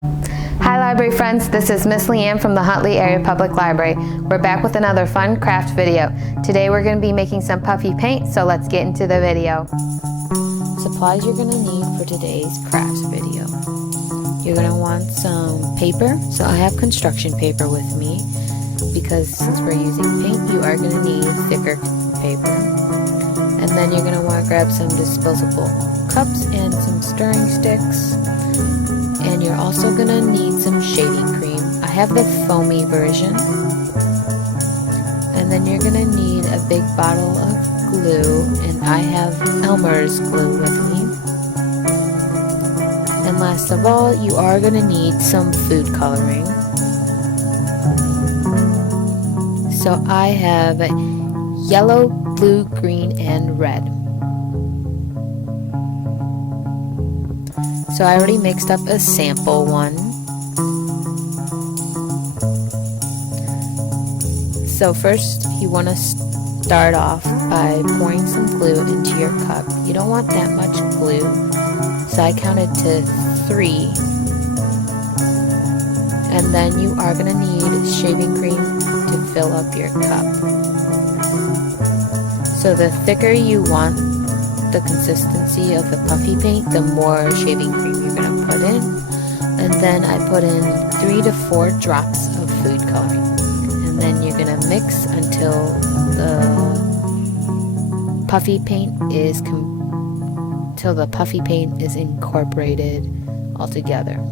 Hi library friends, this is Miss Lian from the Huntley Area Public Library. We're back with another fun craft video. Today we're going to be making some puffy paint, so let's get into the video. Supplies you're going to need for today's crafts video. You're going to want some paper. So I have construction paper with me because since we're using paint, you are going to need thicker paper. And then you're going to want to grab some disposable cups and some stirring sticks. And you're also going to need some shaving cream. I have the foamy version. And then you're going to need a big bottle of glue, and I have Elmer's glue with me. And last of all, you are going to need some food coloring. So I have yellow, blue, green, and red. So I already mixed up a sample one. So first you want to start off by pouring some glue into your cup. You don't want that much glue. So I counted to 3. And then you are going to need shaving cream to fill up your cup. So the thicker you want the consistency of the puffy paint, the more shaving cream you're going to put in. And then I put in 3 to 4 drops of food coloring. And then you're going to mix until the puffy paint is incorporated all together.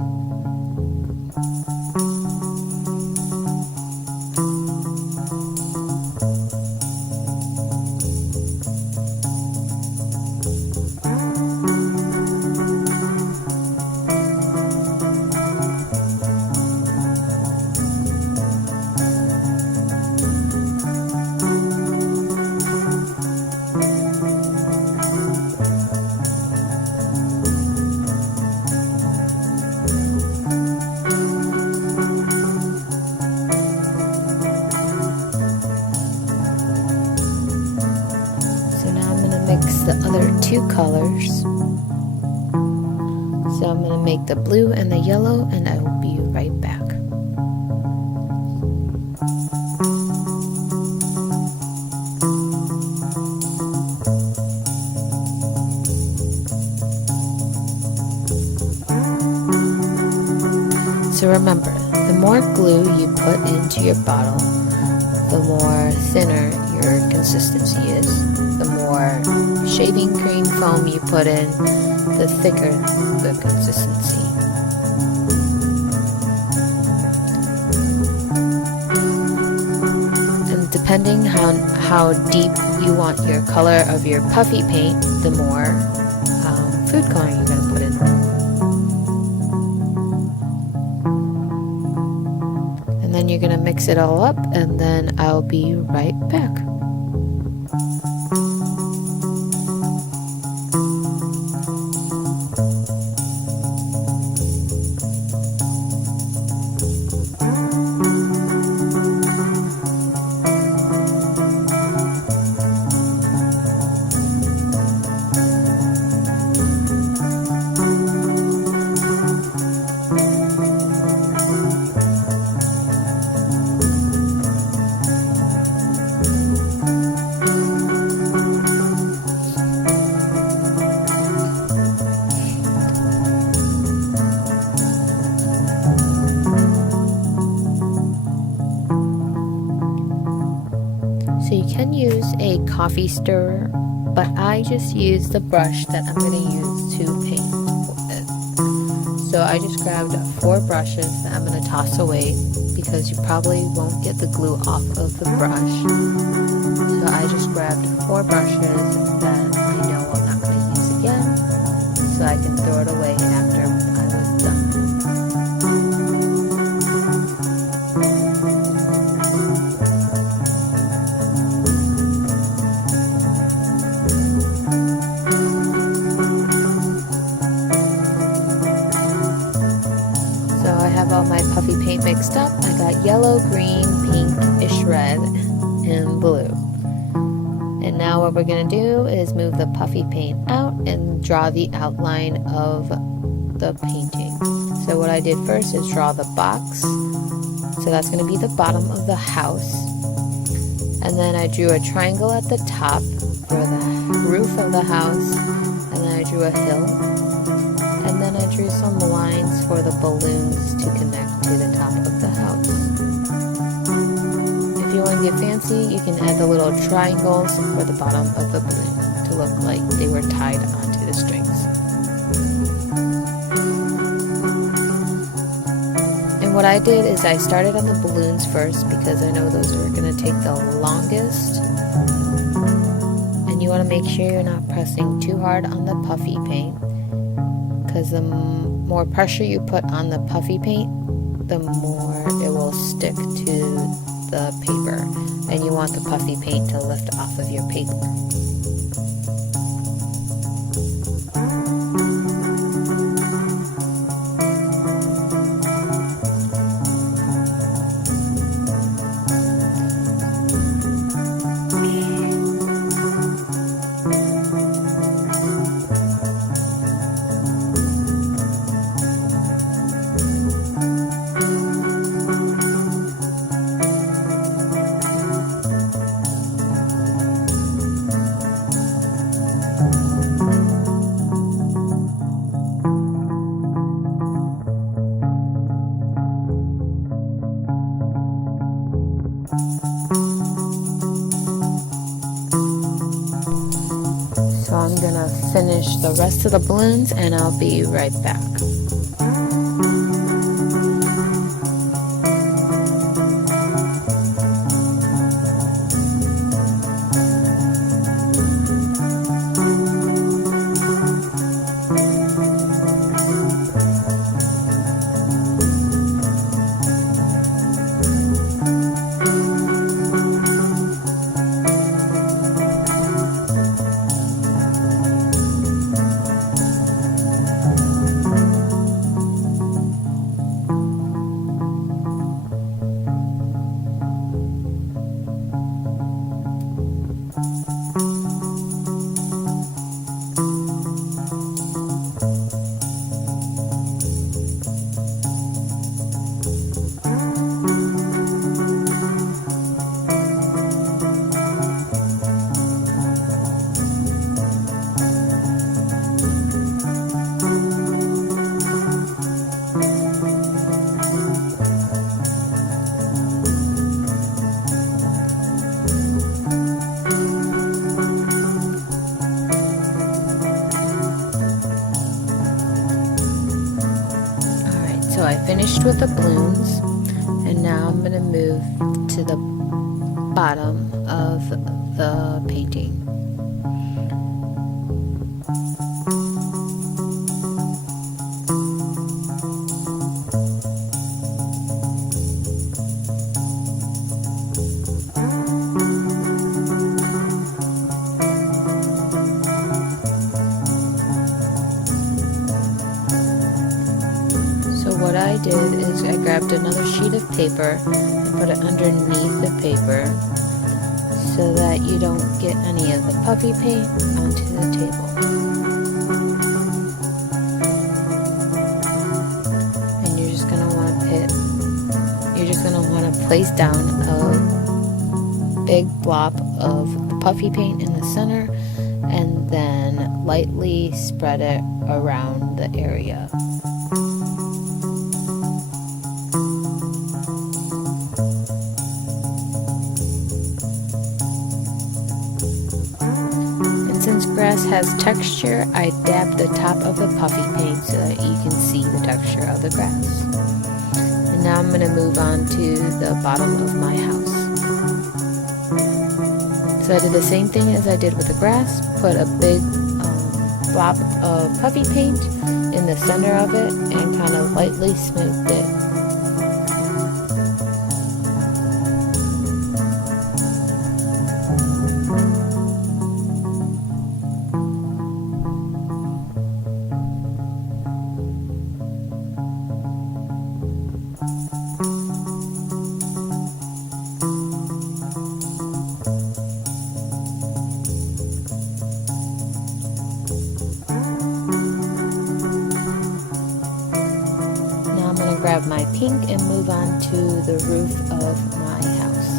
Mix the other 2 colors. So I'm going to make the blue and the yellow, and I will be right back. So remember, the more glue you put into your bottle, the more thinner your consistency is. The more shaving cream foam you put in, the thicker the consistency. And depending on how deep you want your color of your puffy paint, the more food coloring you're going to put in. And then you're going to mix it all up, and then I'll be right back. So you can use a coffee stirrer, but I just use the brush that I'm going to use to paint with. So I just grabbed 4 brushes that I'm going to toss away because you probably won't get the glue off of the brush. So I just grabbed 4 brushes that I know I'm not going to use again, so I can throw it away after I was done. All my puffy paint mixed up. I got yellow, green, pinkish red, and blue. And now what we're going to do is move the puffy paint out and draw the outline of the painting. So what I did first is draw the box. So that's going to be the bottom of the house. And then I drew a triangle at the top for the roof of the house. And then I drew a hill. And then I drew some lines for the balloons to connect to the top of the house. If you want to get fancy, you can add the little triangles for the bottom of the balloon to look like they were tied onto the strings. And what I did is I started on the balloons first because I know those are going to take the longest. And you want to make sure you're not pressing too hard on the puffy paint, because the more pressure you put on the puffy paint, the more it will stick to the paper, and you want the puffy paint to lift off of your paper. So I'm gonna finish the rest of the balloons and I'll be right back. So I finished with the balloons, and now I'm going to move to the bottom of the painting. What I did is I grabbed another sheet of paper and put it underneath the paper so that you don't get any of the puffy paint onto the table. And you're just gonna want to place down a big blob of the puffy paint in the center and then lightly spread it around the area. Since grass has texture, I dab the top of the puffy paint so that you can see the texture of the grass. And now I'm going to move on to the bottom of my house. So I did the same thing as I did with the grass, put a big blob of puffy paint in the center of it and kind of lightly smoothed it. grab my pink and move on to the roof of my house.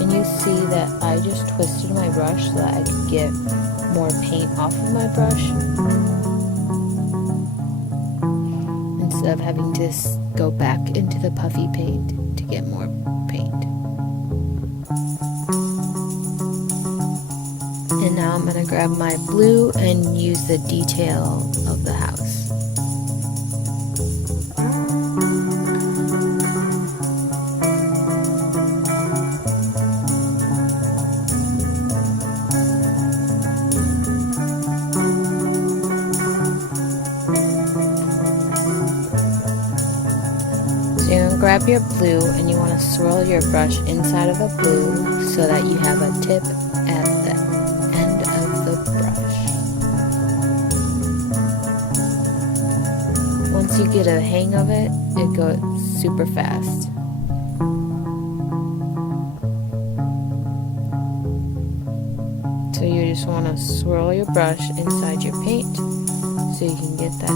And you see that I just twisted my brush so that I could get more paint off of my brush, instead of having to go back into the puffy paint to get more paint. And now I'm going to grab my blue and use the detail of the house. So you're going to grab your blue and you want to swirl your brush inside of the blue so that you have a tip at the end of the brush. Once you get a hang of it, it goes super fast. So you just want to swirl your brush inside your paint so you can get that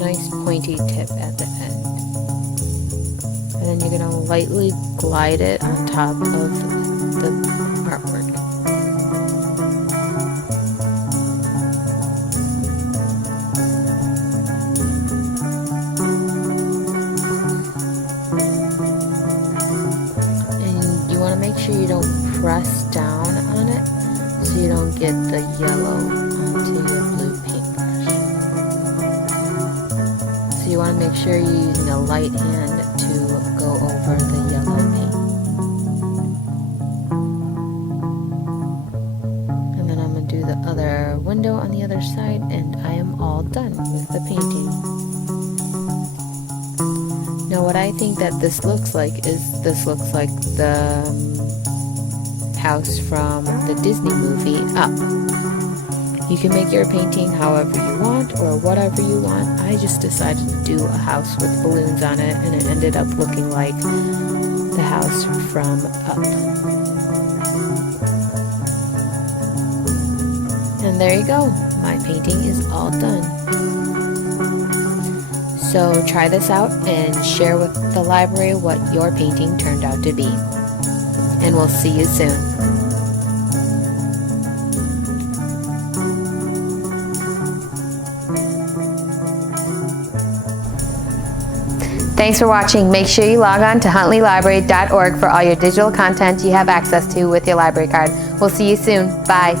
nice pointy tip at the end. And then you're going to lightly glide it on top of the artwork. And you want to make sure you don't press down on it so you don't get the yellow onto your blue paintbrush. So you want to make sure you're using a light hand to go over the yellow paint. And then I'm going to do the other window on the other side, and I am all done with the painting. Now what I think that this looks like is the house from the Disney movie Up. You can make your painting however you want or whatever you want. I just decided to do a house with balloons on it, and it ended up looking like the house from Up. And there you go. My painting is all done. So try this out and share with the library what your painting turned out to be. And we'll see you soon. Thanks for watching. Make sure you log on to huntleylibrary.org for all your digital content you have access to with your library card. We'll see you soon. Bye.